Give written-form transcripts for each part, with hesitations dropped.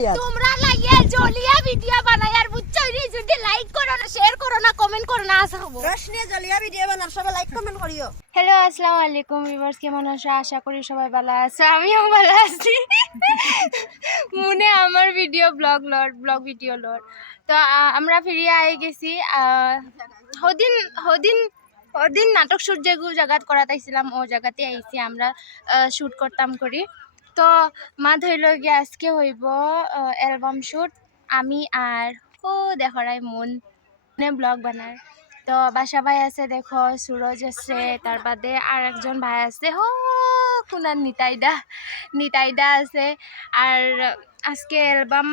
তোমরা লাগিয়ে জলিয়া ভিডিও বানাই আর বুঝছো যদি লাইক করো না শেয়ার করো না কমেন্ট করো না আশা করব রশনি জলিয়া ভিডিও বানার সবাই লাইক কমেন্ট করিও। হ্যালো আসসালামু আলাইকুম ভিউয়ার্স, কেমন আছো? আশা করি সবাই ভালো আছো, আমিও ভালো আছি। মনে আমার ভিডিও ব্লগ ভিডিও লর তো আমরা ফিরিয়ে আই গেছি। হদিন নাটক শুট যে জায়গাত করাতাইছিলাম ও জায়গাতে আইছি আমরা শুট করতাম করি। তো মা ধইল গিয়ে আজকে হইব অ্যালবাম শুট। আমি আর ও দেখারাই মন ব্লগ বানার। তো বাসা ভাই আছে, দেখো সুরজ আছে, তার বাদে আর একজন ভাই আছে, হো কোনার নিতাইদা আছে। আর আজকে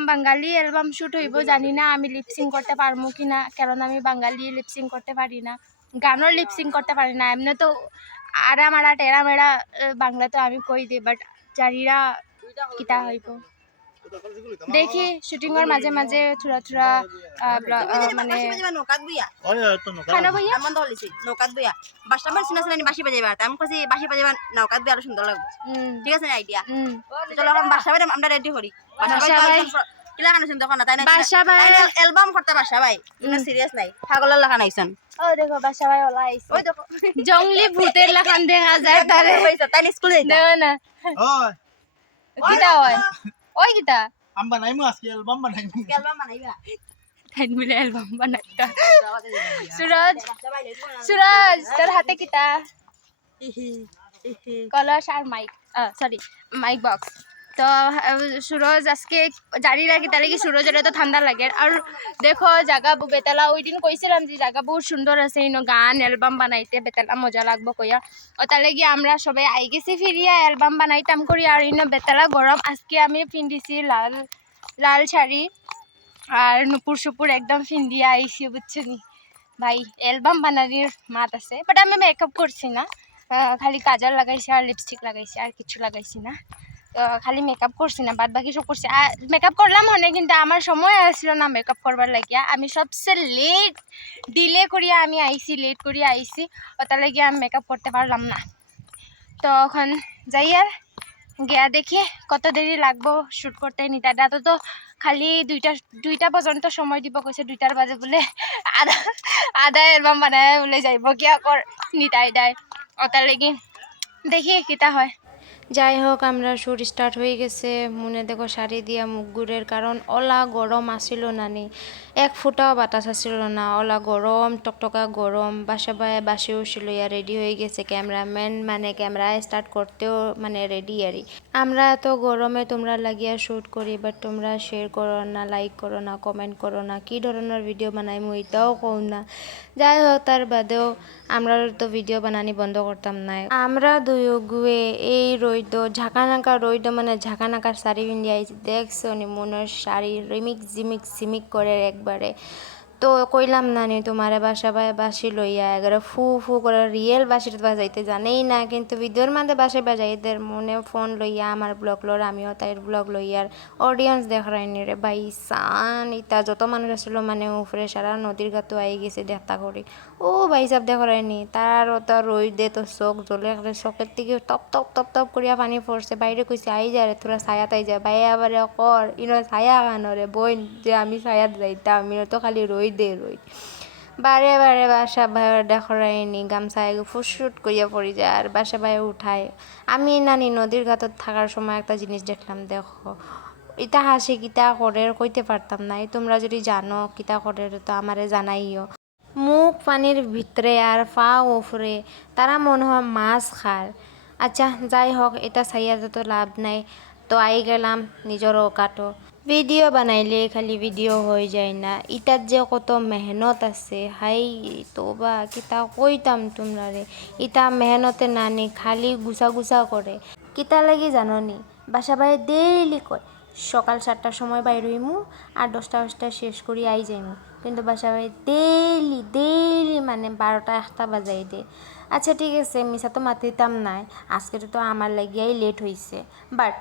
বাঙালি অ্যালবাম শুট হইব। জানি না আমি লিপসিং করতে পারবো কিনা, কারণ আমি বাঙালি লিপসিং করতে পারি না, গানের লিপসিং করতে পারি না। এমনি তো আড়া মারা টেরা মেরা বাংলা তো আমি কই দিই, বাট জানিরা কিতা হইব। দেখি শুটিংর মাঝে মাঝে থোড়া মানে খানা বইয়া আনন্দ হলিছি নৌকাত বইয়া বাসটা বার শুনা শুনানি বাঁশি বাজাইবা আমি কইছি বাঁশি বাজাইবা নৌকাত বইয়া আরো সুন্দর লাগবে। ঠিক আছে না আইডিয়া? চলো এখন বাসা বাই আমরা রেডি করি। বাসা বাই কিলা কানে শুনতে কোনা তাই না বাসা ভাই অ্যালবাম করতে বাসা ভাই ইনা সিরিয়াস নাই পাগলের লাগান আইছেন। ও দেখো বাসা ভাই ওলা আইছে, ওই দেখো জংলি ভূতের লাখান দেখা যায় তারে। তাই স্কুল যাইতা না না ওই কিতা হয় ওই কিতা আম বানাইমু আজকে অ্যালবাম বানাইমু। অ্যালবাম বানাইবা তাই মিলে অ্যালবাম বানাইতা। সুরজ তোর হাতে কিতা? কলস আর মাইক, সরি মাইক বক্স। তো সুরজ আজকে জানি না কি তাহলে কি সুরজের তো ঠান্ডা লাগে। আর দেখো জায়গা বেতালা ওই দিন কইছিলাম যে জায়গা বহুত সুন্দর আছে, ইনো গান অ্যালবাম বানাইতে বেতালা মজা লাগবো কইয়া। ও তাহলে গিয়ে আমরা সবাই আই গেছি ফিরিয়া অ্যালবাম বানাইতাম করি। আর ইনো বেতালা গরম। আজকে আমি পিন্দিছি লাল শাড়ি আর নুপুর সুপুর একদম ফিন্দিয়া আইসি, বুঝছো নি ভাই। অ্যালবাম বানানির মাত আছে, বাট আমি মেকআপ করছি না, খালি কাজল লাগাইছি আর লিপস্টিক লাগাইছি, আর কিছু লাগাইছি না। খালি মেকআপ করছি না, বাদ বাকি সব করছি। মেকআপ করলাম হনে, কিন্তু আমার সময় আসছিল না মেকআপ করবার লাগিয়া। আমি সবচেয়ে ডিলে করিয়া আমি আইসি, লেট করিয়া আইসি, ওটার লাগিয়া আমি মেকআপ করতে পারলাম না। তো এখন যাই আর গিয়া দেখি কত দেরি লাগবো শ্যুট করতে। নিতাদা তো খালি দুইটা পর্যন্ত সময় দিব কইছে, 2টার বাজে বলে আধা অ্যালবাম বানায় বলে যাইব গিয়া কর নিতাই ওটার লাগি দেখি কিতা হয়। যাই হোক আমরা শুট স্টার্ট হয়ে গেছে। মনে দেখো শাড়ি দিয়া মুখ ঘুরের, কারণ ওলা গরম আসিল নানি, এক ফুটাও বাতাস আসিল না, ওলা গরম টকটকা গরম। বাসা বাসেও ছিল ইয়া রেডি হয়ে গেছে, ক্যামেরাম্যান মানে ক্যামেরা স্টার্ট করতেও মানে রেডি আরই। আমরা এত গরমে তোমরা লাগিয়া শ্যুট করি, বাট তোমরা শেয়ার করো না, লাইক করো না, কমেন্ট করো না, কী ধরনের ভিডিও বানাই মই এটাও কও না। যাই হোক তার বাদেও আমরা তো ভিডিও বানানি বন্ধ করতাম না। আমরা দুয়ো গুয়ে এই রইদ ঝাঁকানাকা রইদ মানে ঝাঁকানাকার শাড়ি পিন্দি আইছি। দেখছো নি মনের শাড়ি ঝিমিক করে একবারে। তো কইলাম না নি তোমারে বাসা বাসি লইয়া এগারে ফু করে রিয়েল বাসিটা বাজাইতে জানেই না, কিন্তু ভিডিওর মাঝে বাসে বাজাইদের মনে ফোন লইয়া আমার ব্লগ লোর, আমিও তাইর ব্লগ লইয়ার অডিয়েন্স দেখাইনি রে ভাই সান। ইতা যত মানুষ আসলো মানে উপরে সারা নদীর ঘাটও আই গেছে দেখতা করি। ও ভাই সাহেব দেখাইনি তার তো রই দে তো চোখ জ্বলে, চোখের থেকে টপ করিয়া পানি পড়ছে। বাইরে কইছে আই যা রে তোরা ছায়াত আই যা। ভাই আবার কর ইনো ছায়া কানরে বোন যে আমি ছায়াত যাইতাম, আমি তো খালি রই বারে বাসা ভাইয়ের দেখাইনি গামছায় ফুসফুট করিয়া পড়ি যায়। আর বাসা ভাই উঠায়। আমি নানি নদীর ঘাটত থাকার সময় একটা জিনিস দেখলাম, দেখো ইটা হাসি কিতা করে কইতে পারতাম না। তোমরা যদি জানো কিতা করে তো আমারে জানাইও। মুখ পানির ভিতরে আর পা ওফরে, তারা মনে হয় মাছ খায়। আচ্ছা যাই হোক, এটা চাইয়া তো লাভ নাই। তো আই গেলাম নিজের কাটো। ভিডিও বানাইলে খালি ভিডিও হয়ে যায় না, ইটার যে কত মেহনত আছে। হাই তো বা কিতা কইতাম তোমরা রে, ইটা মেহনতে নানি খালি গুছা করে। কিতা লাগি জানো নি, বাসা বাই ডেইলি কয় সকাল 7টার সময় বাইর হইমু আর 10টা শেষ করি আই যাইমু, কিন্তু বাসা বাই ডেইলি মানে 12টা-1টা বাজাই দে। আচ্ছা ঠিক আছে মিছা তো মাতিতাম নাই, আজকে তো আমার লাগিয়াই লেট হয়েছে, বাট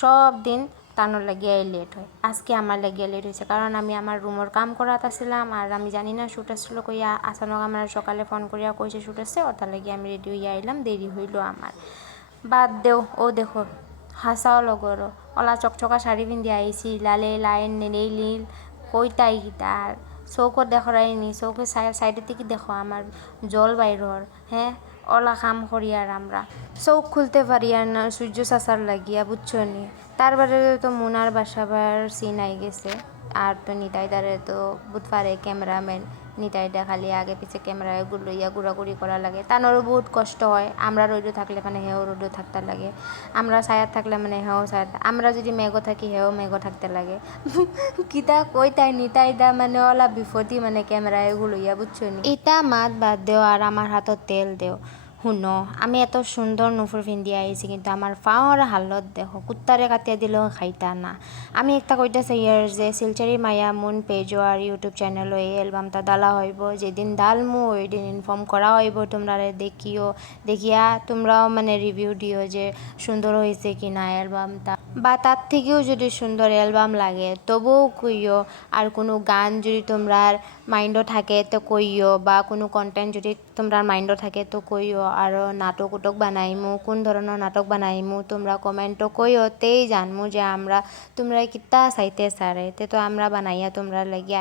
সব দিন তানোর লাগিয়াই লেট হয়। আজকে আমার লাগিয়া লেট হয়েছে কারণ আমি আমার রুমের কাম করাত আসছিলাম, আর আমি জানি না শ্যুট আসছিল কইয়া। আসানক আমার সকালে ফোন করিয়া কইছে শ্যুট আসছে, ওটার লাগিয়ে আমি রেডি হইয়া আইলাম, দেরি হইল আমার। বাদ দেও, ও দেখো হাসাও লগর ওলা চকচকা শাড়ি পিন্ধি আইছি লালে লাইন নেই নীল কইতাই গিতার চৌকত দেখরাই নি চৌকে সাইডের থেকে দেখো আমার জল বাইরর হ্যাঁ ওলা কাম করি আর আমরা চৌক খুলতে পারি আর না সূর্য চাচার লাগিয়া বুঝছো নি তারপরে তো মুনার বাসাবার সিন আই গেছে আর তো নিতাইদারে তো বুধবারে ক্যামেরাম্যান নিতাইদা খালি আগে পিছে ক্যামেরায় লইয়া ঘোরাঘুরি করা লাগে তানোরও বহুত কষ্ট হয় আমরা রোদে থাকলে মানে হেও রোদে থাকতে লাগে আমরা ছায়াত থাকলে মানে হেও ছায়াত আমরা যদি মেঘও থাকি হেও মেঘও থাকতে লাগে কিতা কই তাই নিতাইদা মানে ওলা বিপত্তি মানে ক্যামেরায় লইয়া বুঝছো নি এটা মাত বাদ দেও আর আমার হাতত তেল দেও শুনো আমি এত সুন্দর নুপুর পিন্ধি আইছি কিন্তু আমার পাওয়ার হালত দেখো কুত্তারে কাটিয়া দিলেও খাইতা না আমি একটা কইতে চাই আর যে শিলচারি মায়া মুন পেজও আর ইউটিউব চ্যানেলও এই অ্যালবামটা ডালা হইব যেদিন ডালমু ওই দিন ইনফর্ম করা হইব তোমরা দেখিও দেখিয়া তোমরাও মানে রিভিউ দিও যে সুন্দর হয়েছে কি না অ্যালবামটা বা তার থেকেও যদি সুন্দর অ্যালবাম লাগে তবুও কইও আর কোনো গান যদি তোমরার মাইন্ডও থাকে তো কইও বা কোনো কন্টেন্ট যদি তোমরার মাইন্ডও থাকে তো কইও আর নাটক উটক বানাইমু কোন ধরনের নাটক বানাইমু তোমরা কমেন্টও কইও তেই জানমু যে আমরা তোমরা কিতা চাইতে সারে তে তো আমরা বানাইয়া তোমরা লাগিয়া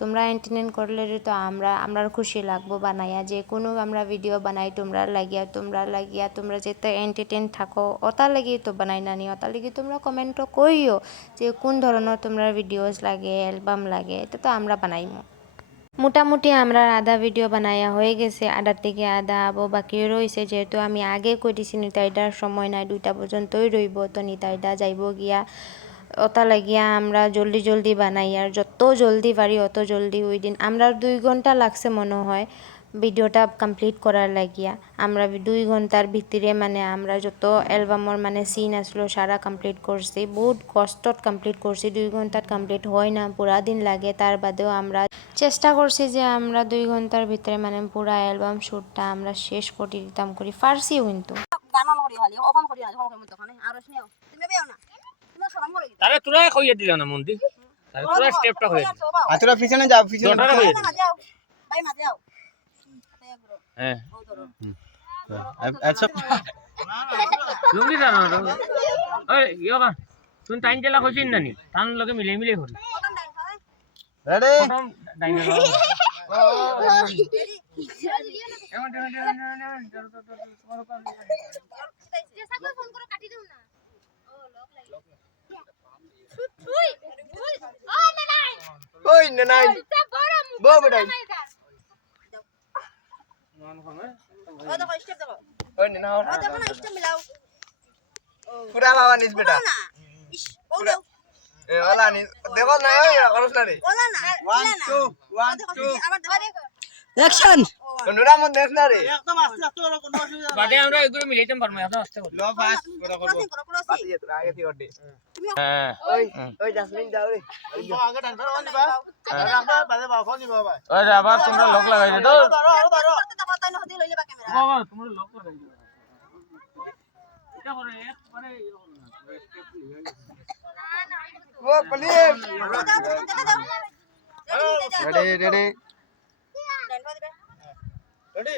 তোমরা এন্টারটেইন করলে তো আমরা খুশি লাগবো বানাইয়া যে কোনো আমরা ভিডিও বানাই তোমরা লাগিয়া তোমরা যেতে এন্টারটেইন থাকো ওটা লাগি তো বানাই নানি ওটা লাগি তোমরা কমেন্টও কইও যে কোন ধরনের তোমরা ভিডিওস লাগে অ্যালবাম লাগে এটা তো আমরা বানাইমু মোটামুটি আমরা আধা ভিডিও বানাইয়া হয়ে গেছে আধার থেকে আধা আবো বাকি রয়েছে যেহেতু আমি আগে কই দিছি নিতাইদার সময় নাই 2টা পর্যন্তই রইব তো নিতাইদা যাইব গিয়া ওটা লাগিয়া আমরা জলদি বানাই আর যত জলদি পারি অত জলদি ওই দিন আমরা 2 ঘন্টা লাগছে মনে হয় ভিডিওটা কমপ্লিট করার লাগিয়া আমরা 2 ঘন্টার ভিতরে মানে আমরা যত অ্যালবামর মানে সিন আসলো সারা কমপ্লিট করছি বহুত কষ্টত কমপ্লিট করছি 2 ঘন্টাত কমপ্লিট হয় না পুরা দিন লাগে তার বাদেও আমরা চেষ্টা করছি যে আমরা 2 ঘন্টার ভিতরে মানে পুরা অ্যালবাম শ্যুটটা আমরা শেষ করে দিতাম করি ফার্সি কিন্তু গান অন করি খালি অফান করি না যখন মত ওখানে আর শুনিও তুমি বেও না তুমি শরম করে তারে তোরা কইয়া দিল না মন্দির তারে তোরা স্টেপটা কইয়া আর তোরা পিছনে যাও পিছনে দোটারে কইয়া না যাও ভাই মা যাও হ্যাঁ ও ধরো আচ্ছা লুঙ্গি জানো ওই ইয়োগা তুই টাইম জেলা কইছিস না নি তান লগে মিলে করি কতন ডাইন হয় রেডি প্রথম ডাইনে ফোন করে কাটি দেও না ও লক লাগি ওই না নাই বো বেটাই ও দেখো স্টেপ দেখো ওই না ও দেখো না স্টেপ মিলাও পুরা বাবা নিস বেটা না ইস ও দাও এ ওলা নি দেখো না ওই করছ না রে ওলা না 1 2 1 2 আবার দেখো অ্যাকশন নুরা মন দেখ না রে একদম আস্তে আস্তে ওরা কোন অসুবিধা বাদে আমরা এগুলো মিলাইতে পারবো এখন আস্তে করি লো ফাস্ট ওরা করব ক্রসিং করো ক্রসিং পাতি তোরা আগে থেকে ওঠে হ্যাঁ ওই জাসমিন যাও রে আগে ডান্সার হন দিবা রাখবা বাদে বাও ফোন দিবা বাবা ওই আবার তোমরা লোক লাগাইছে তো ধরো দেখো তাই না হদি লইলে বা ক্যামেরা বাবা তোমরা লোক লাগাইছে এটা করে একবারে ও প্লিজ দাও রেডি রেডি ডাইন পা দিবে রেডি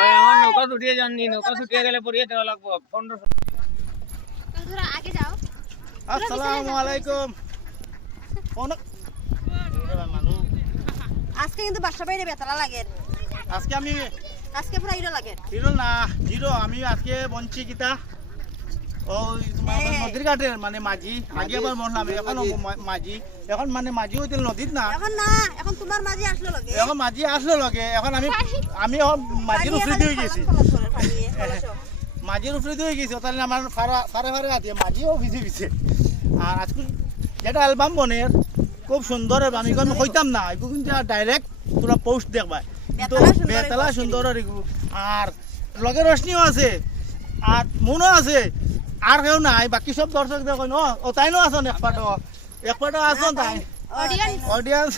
ওই আমার নৌকা ছুটিয়ে যাননি নৌকা ছুটিয়ে গেলে পরিয়ে দেওয়া লাগবো 1500 তোরা আগে যাও আসসালামু আলাইকুম অনেক আজকে কিন্তু বাসা বাইরে বেতলা লাগে আজকে আমি আজকে পুরো ইরো লাগে হিরো না জিরো আমি আজকে বঞ্চি কিতা ওই তোমার নদীর ঘাটের মানে মাঝি আগে আবার বললাম এখন মাঝি এখন মানে মাঝি হইতে নদীর না এখন না এখন তোমার মাঝি আসলো লাগে এখন মাঝি আসলো লগে এখন আমি এখন মাঝির উপরে দিয়ে গেছি মাঝির উপরে দিয়ে গেছি তাহলে আমার ফারে হাতে মাঝিও ভিজে ভিজে আর আজকে যেটা অ্যালবাম বনের খুব সুন্দর আমি কোনো কইতাম না এগুলো কিন্তু ডাইরেক্ট তোরা পোস্ট দেখবা কিন্তু বেতলা সুন্দর আর লগে রশনিও আছে আর মনও আছে আর কেউ নাই বাকি সব দর্শক দেখো ন ও তাইনো আছেন একপাটো আছেন তাই অডিয়েন্স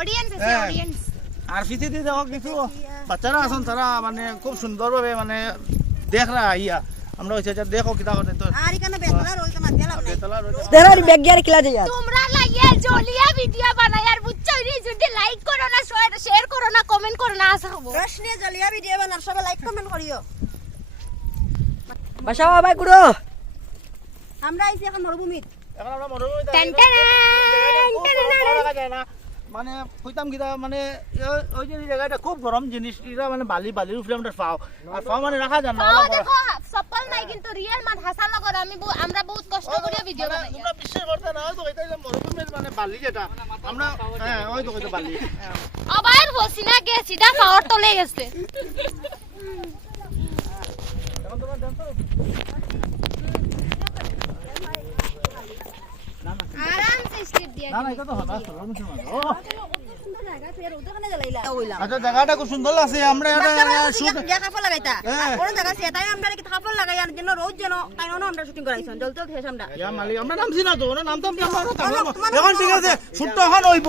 অডিয়েন্স আছে হ্যাঁ। অডিয়েন্স আর পিছিয়ে দেখো কিছু বাচ্চারা আছেন তারা মানে খুব সুন্দরভাবে মানে দেখ রা ইয়া আমরা হইছে যে দেখো কিটা করে তো আর এখানে বেতলা রইতে মাঝে লাভ নাই বেতলা রইতে দেরারি ব্যাগ গিয়ার কিলা দে তোমরা লাগিয়ে জলিয়া ভিডিও বানাই আর বুঝছো রে যদি লাইক করো না শেয়ার করো না কমেন্ট করো না আশা হবো রশনি জলিয়া ভিডিও বানার সবাই লাইক কমেন্ট করিও বাসা ভাই গুরু আমরা আইছি এখন মরুভূমিত এখন আমরা মরুভূমিতে টেন টেন রাখা যায় না মানে কইতাম কিটা মানে ওই যে জায়গাটা খুব গরম জিনিস এটা মানে বালির উপরে আমরা পাও আর পাও মানে রাখা যায় না দেখো চপ্পল নাই কিন্তু রিয়েল মাছ হাসা লগর আমরা বহুত কষ্ট করে ভিডিও বানাই তোমরা বিশ্বাস করতে না তো এটা যে মরুভূমির মানে বালি যেটা আমরা হ্যাঁ ওই তো কইতো বালি আবার বসি না গে সিধা পাওয়ার তলে গেছে এখন তোমরা জানতো আরাম সে স্টেপ দিয়া না না এটা তো হবে ও সুন্দর জায়গা ফের ওদের কানে জ্বালাইলা ওইলা আচ্ছা জায়গাটা খুব সুন্দর লাগছে আমরা এটা শুট গিয়া কাপড় লাগাইতা হ্যাঁ। কোন জায়গা সে তাই আমরা কি কাপড় লাগাই আর যেন রোজ যেন তাই না আমরা শুটিং করাইছন জল জল শেষ আমরা ইয়া মালিক আমরা নামছি না তো ওরা নামতাম কি আমরা এখন ঠিক আছে শুটটা এখন হইব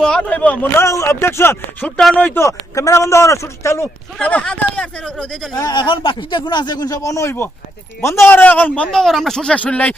মনে অবজেকশন শুটটা নইতো ক্যামেরা বন্ধ করো শুট চালু আদা হইছে রোদে জ্বলে এখন বাকি যেগুলো আছে এগুলো সব অন হইব বন্ধ করো এখন বন্ধ করো আমরা শুট শেষ হইলাই